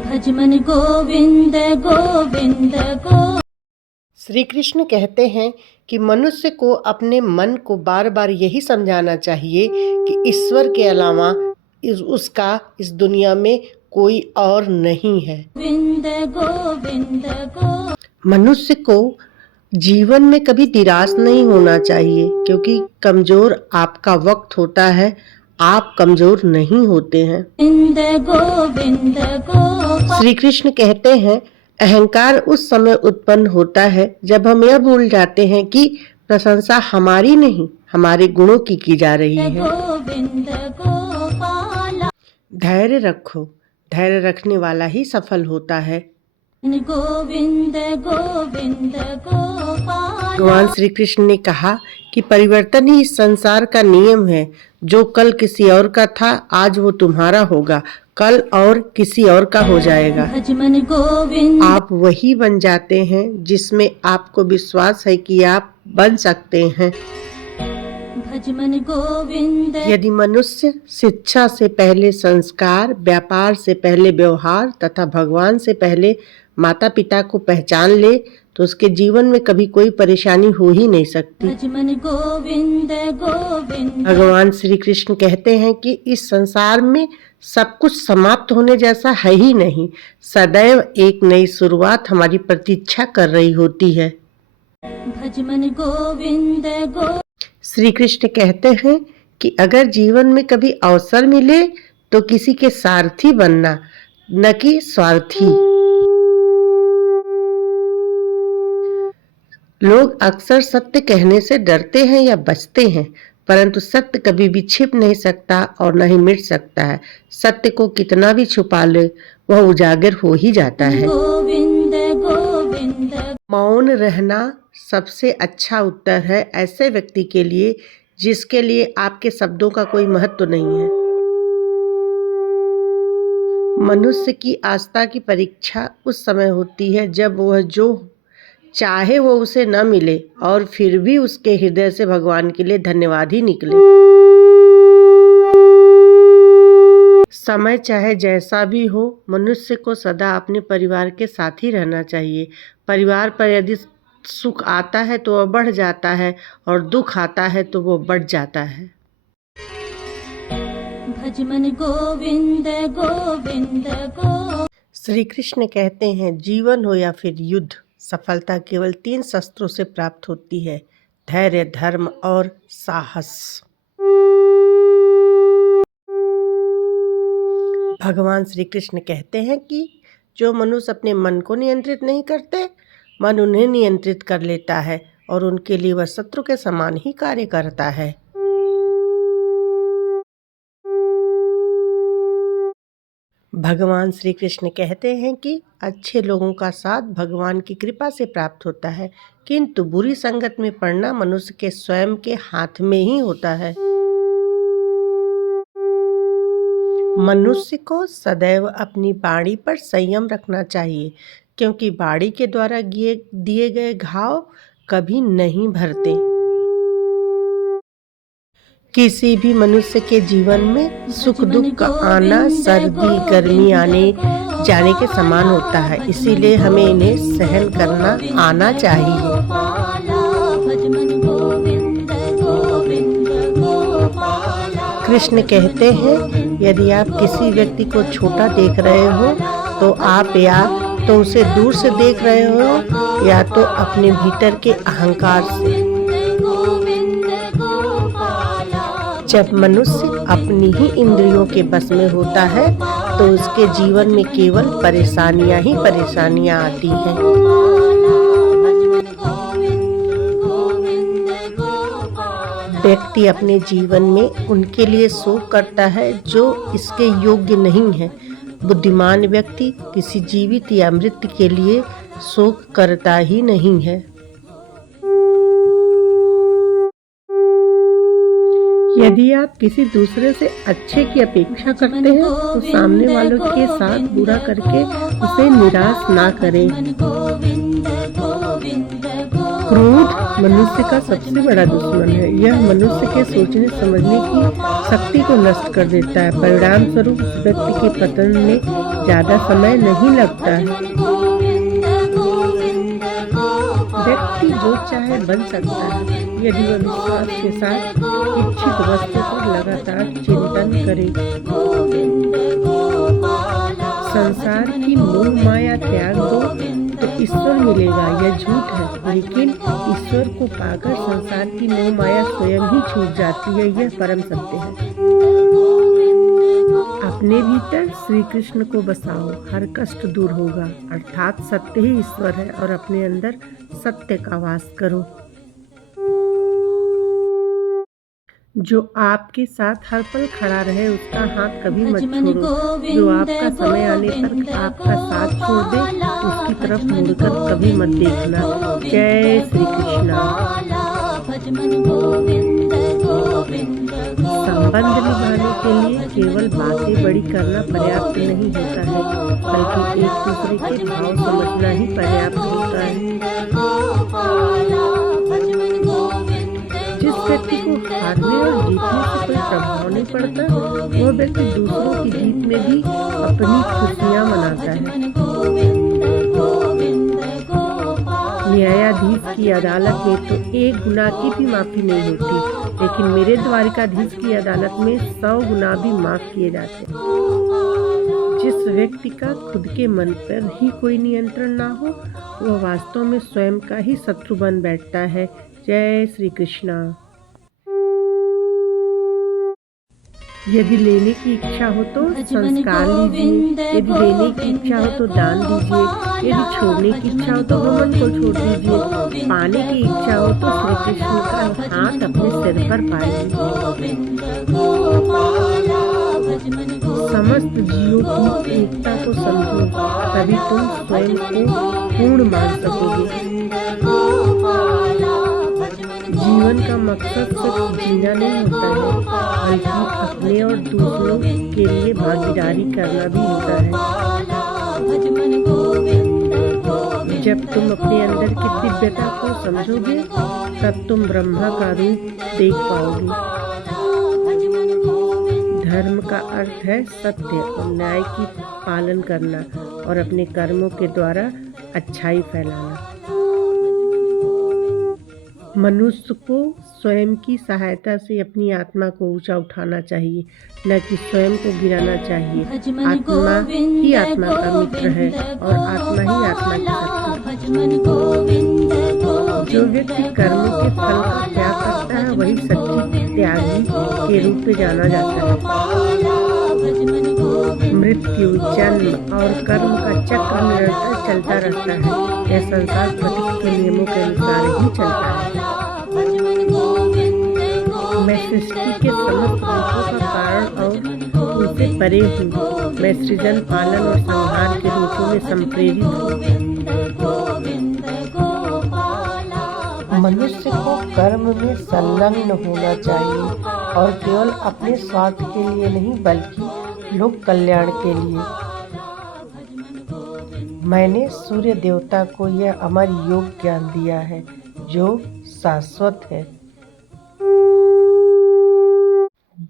भज मन गोविंद गोविंद गो। श्री कृष्ण कहते हैं कि मनुष्य को अपने मन को बार बार यही समझाना चाहिए कि ईश्वर के अलावा उसका इस दुनिया में कोई और नहीं है। गोविंद गोविंद गो। मनुष्य को जीवन में कभी निराश नहीं होना चाहिए, क्योंकि कमजोर आपका वक्त होता है, आप कमजोर नहीं होते हैं। गोविंद गोविंद गो। श्री कृष्ण कहते हैं अहंकार उस समय उत्पन्न होता है जब हम यह भूल जाते हैं कि प्रशंसा हमारी नहीं हमारे गुणों की जा रही है। गोविंद गोपाला। धैर्य रखो, धैर्य रखने वाला ही सफल होता है। गोविंद गोविंद गोपाला। भगवान श्री कृष्ण ने कहा कि परिवर्तन ही इस संसार का नियम है। जो कल किसी और का था आज वो तुम्हारा होगा, कल और किसी और का हो जाएगा। भज मन गोविंद। आप वही बन जाते हैं जिसमें आपको विश्वास है कि आप बन सकते हैं। भज मन गोविंद। यदि मनुष्य शिक्षा से पहले संस्कार, व्यापार से पहले व्यवहार तथा भगवान से पहले माता पिता को पहचान ले तो उसके जीवन में कभी कोई परेशानी हो ही नहीं सकती। भज मन गोविंद गोविंद। भगवान श्री कृष्ण कहते हैं कि इस संसार में सब कुछ समाप्त होने जैसा है ही नहीं, सदैव एक नई शुरुआत हमारी प्रतीक्षा कर रही होती है। भज मन गोविंद गो। श्री कृष्ण कहते हैं कि अगर जीवन में कभी अवसर मिले तो किसी के सारथी बनना, न कि स्वार्थी। लोग अक्सर सत्य कहने से डरते हैं या बचते हैं, परंतु सत्य कभी भी छिप नहीं सकता और न ही मिट सकता है। सत्य को कितना भी छुपा ले वह उजागर हो ही जाता है। गोविंद गोविंद। मौन रहना सबसे अच्छा उत्तर है ऐसे व्यक्ति के लिए जिसके लिए आपके शब्दों का कोई महत्व नहीं है। मनुष्य की आस्था की परीक्षा उस समय होती है जब वह जो चाहे वो उसे न मिले और फिर भी उसके हृदय से भगवान के लिए धन्यवाद ही निकले। समय चाहे जैसा भी हो, मनुष्य को सदा अपने परिवार के साथ ही रहना चाहिए। परिवार पर यदि सुख आता है तो वह बढ़ जाता है और दुख आता है तो वह बढ़ जाता है। भज मन गोविंद गोविंद गो। श्री कृष्ण कहते हैं जीवन हो या फिर युद्ध, सफलता केवल 3 शस्त्रों से प्राप्त होती है, धैर्य, धर्म और साहस। भगवान श्री कृष्ण कहते हैं कि जो मनुष्य अपने मन को नियंत्रित नहीं करते, मन उन्हें नियंत्रित कर लेता है और उनके लिए वह शत्रु के समान ही कार्य करता है। भगवान श्री कृष्ण कहते हैं कि अच्छे लोगों का साथ भगवान की कृपा से प्राप्त होता है, किंतु बुरी संगत में पड़ना मनुष्य के स्वयं के हाथ में ही होता है। मनुष्य को सदैव अपनी वाणी पर संयम रखना चाहिए, क्योंकि वाणी के द्वारा दिए गए घाव कभी नहीं भरते। किसी भी मनुष्य के जीवन में सुख दुख का आना सर्दी गर्मी आने जाने के समान होता है, इसीलिए हमें इन्हें सहन करना आना चाहिए। कृष्ण कहते हैं यदि आप किसी व्यक्ति को छोटा देख रहे हो तो आप या तो उसे दूर से देख रहे हो या तो अपने भीतर के अहंकार से। जब मनुष्य अपनी ही इंद्रियों के बस में होता है तो उसके जीवन में केवल परेशानियां ही परेशानियां आती हैं। व्यक्ति अपने जीवन में उनके लिए शोक करता है जो इसके योग्य नहीं है। बुद्धिमान व्यक्ति किसी जीवित या मृत के लिए शोक करता ही नहीं है। यदि आप किसी दूसरे से अच्छे की अपेक्षा करते हैं तो सामने वालों के साथ बुरा करके उसे निराश ना करें। क्रोध मनुष्य का सबसे बड़ा दुश्मन है। यह मनुष्य के सोचने समझने की शक्ति को नष्ट कर देता है। परिणाम स्वरूप उस व्यक्ति के पतन में ज्यादा समय नहीं लगता है। व्यक्ति जो चाहे बन सकता है यदि वह विश्वास के साथ इच्छित वस्तु पर लगातार चिंतन करे। संसार की मोह माया त्याग दो तो ईश्वर मिलेगा, यह झूठ है। लेकिन ईश्वर को पाकर संसार की मोह माया स्वयं ही छूट जाती है, यह परम सत्य है। अपने भीतर श्री कृष्ण को बसाओ, हर कष्ट दूर होगा। अर्थात सत्य ही ईश्वर है और अपने अंदर सत्य का वास करो। जो आपके साथ हर पल खड़ा रहे उसका हाथ कभी मत छोड़ो। जो आपका समय आने पर आपका साथ छोड़ दे उसकी तरफ मुड़कर कभी मत देखना। जय श्री कृष्णा। संबंध निभाने के लिए केवल बातें बड़ी करना पर्याप्त नहीं होता है, बल्कि एक दूसरे के भाव समझना ही पर्याप्त होता है। जिस व्यक्ति को हारने और जीतने से कोई प्रभाव नहीं पड़ता, वह व्यक्ति दूसरों की जीत में भी अपनी खुशियां मनाता है। न्यायाधीश की अदालत में तो एक गुनाह की भी माफी नहीं होती, लेकिन मेरे द्वारिकाधीश की अदालत में 100 गुनाह भी माफ किए जाते हैं। जिस व्यक्ति का खुद के मन पर ही कोई नियंत्रण ना हो, वह वास्तव में स्वयं का ही शत्रु बन बैठता है। जय श्री कृष्णा। यदि लेने की इच्छा हो तो संस्कार लीजिए, यदि देने की इच्छा हो तो दान दीजिए, यदि छोड़ने की इच्छा हो तो भगवान को छोड़ दीजिए, पाने की इच्छा हो तो श्री कृष्ण का हाथ अपने सिर पर पाइए। समस्त जीवों की एकता को समझो, तभी तुम स्वयं को पूर्ण मान सकोगे। जीवन का मकसद सिर्फ जीना नहीं होता है, बल्कि अपने और दूसरों के लिए भागीदारी करना भी होता है। जब तुम अपने अंदर की दिव्यता को समझोगे, तब तुम ब्रह्मा का रूप देख पाओगे। धर्म का अर्थ है सत्य और न्याय की पालन करना और अपने कर्मों के द्वारा अच्छाई फैलाना। मनुष्य को स्वयं की सहायता से अपनी आत्मा को ऊंचा उठाना चाहिए, न कि स्वयं को गिराना चाहिए। आत्मा ही आत्मा का मित्र है और आत्मा ही आत्मा की शक्ति। जो व्यक्ति कर्मों के फल का त्याग करता है वही सच्ची त्यागी के रूप में जाना जाता है। मृत्यु, जन्म और कर्म का चक्र निरंतर चलता रहता है। यह संसार प्रकृति के नियमों के अनुसार ही चलता है। मैं सृष्टि के समस्त रूपों का कारण और उनसे परे हूँ। मैं सृजन, पालन और संहार के रूपों में संप्रेरित हूँ। मनुष्य को कर्म में संलग्न होना चाहिए और केवल अपने स्वार्थ के लिए नहीं बल्कि लोक कल्याण के लिए। मैंने सूर्य देवता को यह अमर योग ज्ञान दिया है जो शाश्वत है।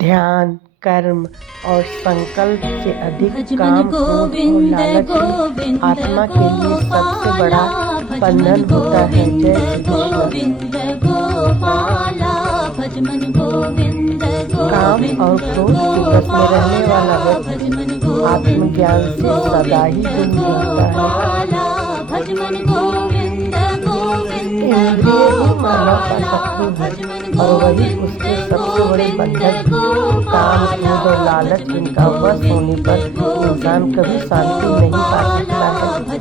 ध्यान, कर्म और संकल्प से अधिक काम, क्रोध और लालच ही आत्मा के लिए सबसे बड़ा बंधन होता है। जय श्री कृष्ण। काम और क्रोध के बस में रहने वाला व्यक्ति आत्मज्ञान से सदा ही दूर रहता है। इंद्रिय ही मानव का शत्रु है और वही उसके सबसे बड़े बंधक। काम, क्रोध और लालच इनका वश होने पर इंसान कभी शांति नहीं पा सकता है।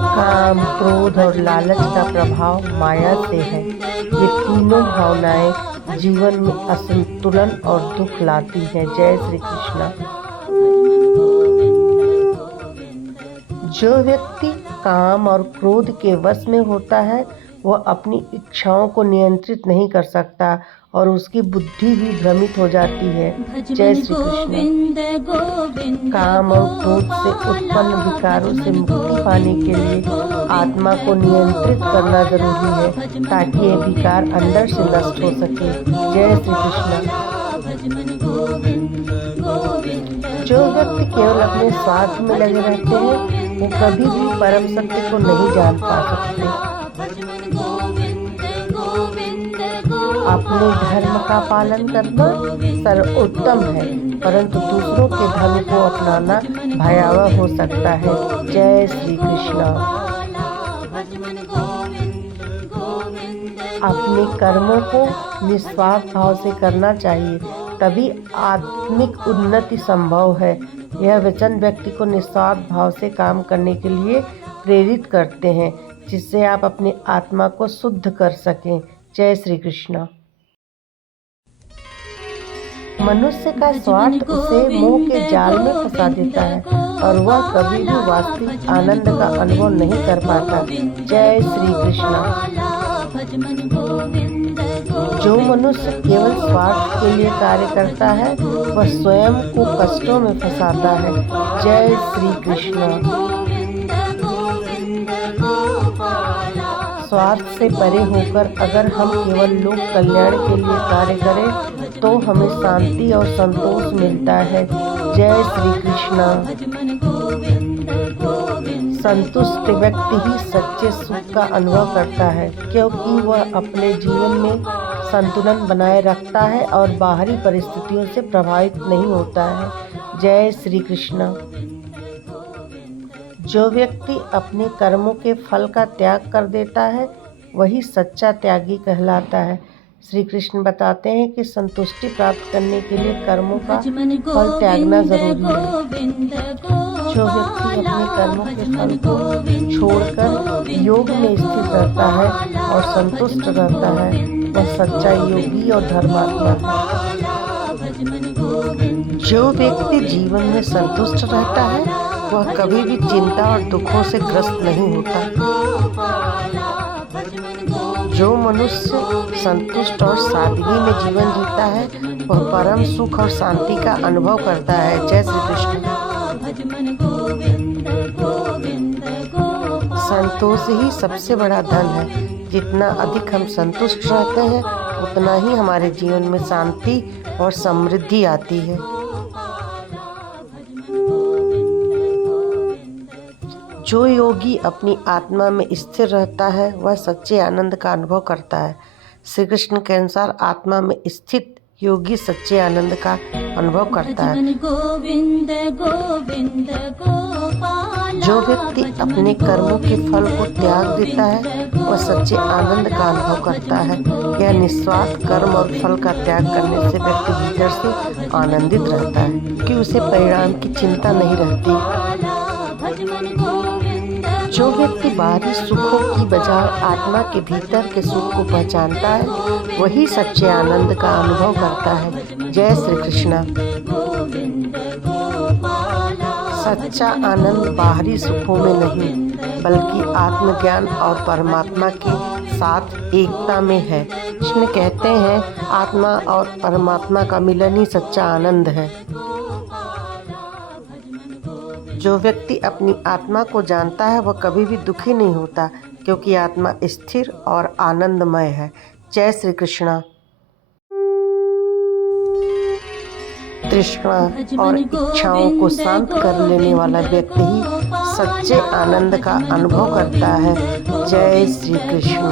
काम, क्रोध और लालच का प्रभाव माया से है। ये तीनों भावनाएं जीवन में असंतुलन और दुख लाती हैं। जय श्री कृष्ण। जो व्यक्ति काम और क्रोध के वश में होता है वह अपनी इच्छाओं को नियंत्रित नहीं कर सकता और उसकी बुद्धि भी भ्रमित हो जाती है। भज जय मन श्री कृष्ण। गोविंद गोविंद काम और क्रोध से उत्पन्न विकारों से मुक्ति पाने के लिए आत्मा को नियंत्रित करना जरूरी है ताकि ये विकार अंदर से नष्ट हो सके। जय श्री कृष्ण। भज मन गोविंद गोविंद जो व्यक्ति केवल अपने स्वार्थ में लगे रहते हैं वो कभी भी परम सत्य को नहीं जान पा सकते। भज मन गोविंद गोविंद अपने धर्म का पालन करना सर्वोत्तम है, परंतु दूसरों के धर्म को अपनाना भयावह हो सकता है। जय श्री कृष्ण। भज मन गोविंद गोविंद अपने कर्मों को निस्वार्थ भाव से करना चाहिए, तभी आत्मिक उन्नति संभव है। यह वचन व्यक्ति को निस्वार्थ भाव से काम करने के लिए प्रेरित करते हैं, जिससे आप अपनी आत्मा को शुद्ध कर सकें। जय श्री कृष्ण। मनुष्य का स्वार्थ उसे मोह के जाल में फंसा देता है और वह कभी भी वास्तविक आनंद का अनुभव नहीं कर पाता। जय श्री कृष्ण। भज मन गोविंद जो मनुष्य केवल स्वार्थ के लिए कार्य करता है वह स्वयं को कष्टों में फंसाता है। जय श्री कृष्ण। गोविंद गोविंद गोपाला स्वार्थ से परे होकर अगर हम केवल लोक कल्याण के लिए कार्य करें तो हमें शांति और संतोष मिलता है। जय श्री कृष्ण। भज मन गोविंद गोविंद संतुष्ट व्यक्ति ही सच्चे सुख का अनुभव करता है, क्योंकि वह अपने जीवन में संतुलन बनाए रखता है और बाहरी परिस्थितियों से प्रभावित नहीं होता है। जय श्री कृष्ण। जो व्यक्ति अपने कर्मों के फल का त्याग कर देता है वही सच्चा त्यागी कहलाता है। श्री कृष्ण बताते हैं कि संतुष्टि प्राप्त करने के लिए कर्मों का भज मन फल त्यागना गोविंद जरूरी है। गोविंद जो व्यक्ति अपने कर्मों के फल को छोड़कर योग में स्थित रहता है और संतुष्ट रहता है वह सच्चा योगी और धर्मात्मा है। भज मन गोविंद जो व्यक्ति जीवन में संतुष्ट रहता है वह कभी भी चिंता और दुखों से ग्रस्त नहीं होता। भज मन गोविंद जो मनुष्य संतुष्ट और सादगी में जीवन जीता है वह परम सुख और शांति का अनुभव करता है। जय श्री कृष्ण। भज मन गोविंद गोविंद गोपाला संतोष ही सबसे बड़ा धन है। जितना अधिक हम संतुष्ट रहते हैं उतना ही हमारे जीवन में शांति और समृद्धि आती है। जो योगी अपनी आत्मा में स्थिर रहता है वह सच्चे आनंद का अनुभव करता है। श्री कृष्ण के अनुसार आत्मा में स्थित योगी सच्चे आनंद का अनुभव करता है। भज मन गोविंद गोविंद गोपाला जो व्यक्ति अपने कर्मों के फल को त्याग देता है वह सच्चे आनंद का अनुभव करता है। यह निस्वार्थ कर्म और फल का त्याग करने से व्यक्ति भीतर से आनंदित रहता है कि उसे परिणाम की चिंता नहीं रहती। भज मन गोविंद जो व्यक्ति बाहरी सुखों की बजाय आत्मा के भीतर के सुख को पहचानता है वही सच्चे आनंद का अनुभव करता है। जय श्री कृष्ण। गोविंद गोपाला सच्चा आनंद बाहरी सुखों में नहीं बल्कि आत्मज्ञान और परमात्मा के साथ एकता में है। कृष्ण कहते हैं आत्मा और परमात्मा का मिलन ही सच्चा आनंद है। जो व्यक्ति अपनी आत्मा को जानता है वह कभी भी दुखी नहीं होता क्योंकि आत्मा स्थिर और आनंदमय है। जय श्री कृष्ण। तृष्णा और इच्छाओं को शांत कर लेने वाला व्यक्ति ही सच्चे आनंद का अनुभव करता है। जय श्री कृष्ण।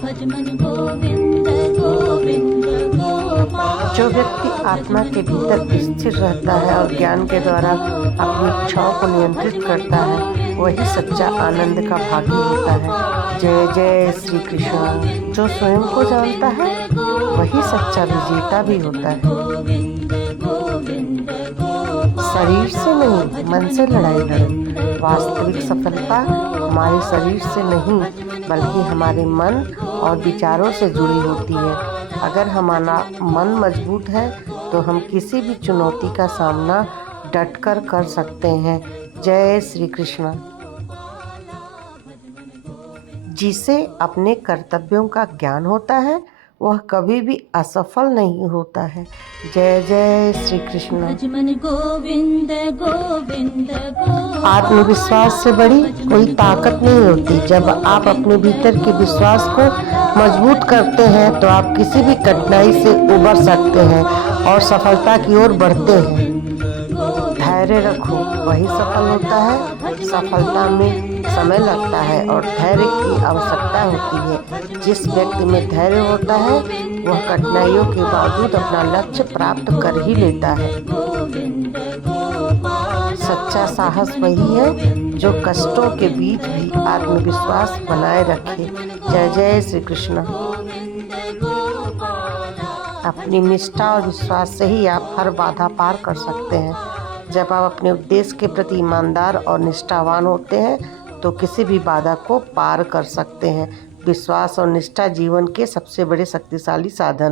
भज मन गोविंद गोविंद गोपाला जो व्यक्ति आत्मा के भीतर स्थिर रहता है और ज्ञान के द्वारा अपनी इच्छाओं को नियंत्रित करता है वही सच्चा आनंद का भागी होता है। जय जय श्री कृष्ण। जो स्वयं को जानता है वही सच्चा विजेता भी होता है। गोविंद गोविंद गोपाला शरीर से नहीं मन से लड़ाई लड़ो। वास्तविक सफलता हमारे शरीर से नहीं बल्कि हमारे मन और विचारों से जुड़ी होती है। अगर हमारा मन मजबूत है तो हम किसी भी चुनौती का सामना डटकर कर सकते हैं। जय श्री कृष्ण। जिसे अपने कर्तव्यों का ज्ञान होता है वह कभी भी असफल नहीं होता है। जय जय श्री कृष्ण। भज मन गोविंद गोविंद गोपाल। आत्मविश्वास से बड़ी कोई ताकत नहीं होती। जब आप अपने भीतर के विश्वास को मजबूत करते हैं तो आप किसी भी कठिनाई से उबर सकते हैं और सफलता की ओर बढ़ते हैं। धैर्य रखो, वही सफल होता है। सफलता में समय लगता है और धैर्य की आवश्यकता होती है। जिस व्यक्ति में धैर्य होता है वह कठिनाइयों के बावजूद अपना लक्ष्य प्राप्त कर ही लेता है। सच्चा साहस वही है जो कष्टों के बीच भी आत्मविश्वास बनाए रखे। जय जय श्री कृष्ण। अपनी निष्ठा और विश्वास से ही आप हर बाधा पार कर सकते हैं। जब आप अपने उद्देश्य के प्रति ईमानदार और निष्ठावान होते हैं तो किसी भी बाधा को पार कर सकते हैं। विश्वास और निष्ठा जीवन के सबसे बड़े शक्तिशाली साधन है।